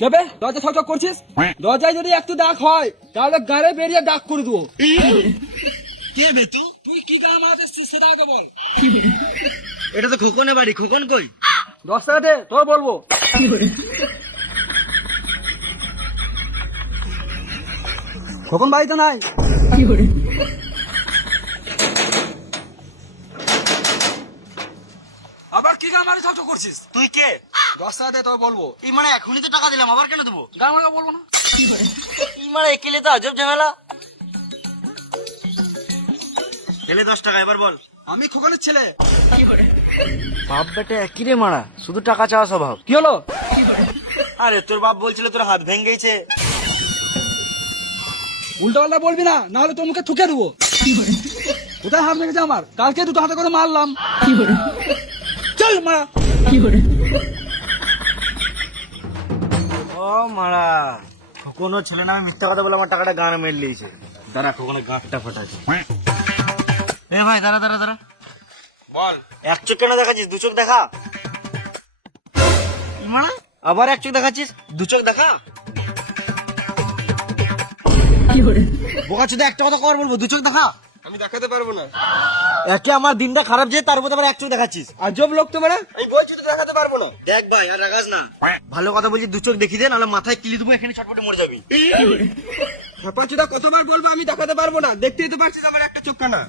কেবে দরজা ঠক করছিস? দরজায় যদি একটু দাগ হয় তাহলে গাড়ে বেরিয়ে দাগ করে দেবো। কে বে তুই? তুই কি গান মারাচ্ছিস সেটা আগে বল। এটা তো খোকনের বাড়ি, খোকন কই? 10 টাকা দে, তোর বলবো। খোকন বাড়িতে নাই। আবার কি গান মারি ঠক করছিস? তুই কে? 10 টাকা দে, তোর বলবো। এই মানে এখনই তো টাকা দিলাম, আবার কেন দেবো? গান মারা বলবো না। এই মানে একেলে তো আজব ঝামেলা। এলে 10 টাকা, এবার বল। আমি খোকনের ছেলে। বাপ বেটা একই রে মারা, শুধু টাকা চাওয়া স্বভাব। কি হলো? আরে তোর বাপ বলছিল তোর হাত ভেঙে গেছে। উল্টো পাল্টা বলবি না, নাহলে তোর মুখে থুকে দেবো। কোথায় হাত লেগেছে আমার? কালকে দুটো হাতে করে মারলাম। চল মারা। ও মারা, খোকনের ছেলে নামে মিথ্যা কথা বলে আমার টাকাটা গান মেরে লিয়েছে। দাঁড়া, খোকনের গাঁটটা ফাটাচ্ছে। এ ভাই দাঁড়া দাঁড়া দাঁড়া, বল। এক চোখ কেন দেখাচ্ছিস? দু চোখ দেখা। মানে আবার এক চোখ দেখাচ্ছিস? দু চোখ দেখা। বোকা চোদা, একটা কথা কর বলবো, দু চোখ দেখা। আমি দেখাতে পারবো না। একে আমার দিনটা খারাপ যে, তার উপর আবার এক চোখ দেখাচ্ছিস। আজব লোক তো মানে। এই বলছি তো দেখাতে পারবো না। দেখ ভাই, আর রাগাস না। ভালো কথা বলছি, দু চোখ দেখি দে, নাহলে মাথায় কিলি দেবো, এখানে ছটফটে মরে যাবি। হাঁপাচ্ছিটা কতবার বলবো আমি দেখাতে পারবো না। দেখতেই তো পারছিস আমার একটা চোখ কানা।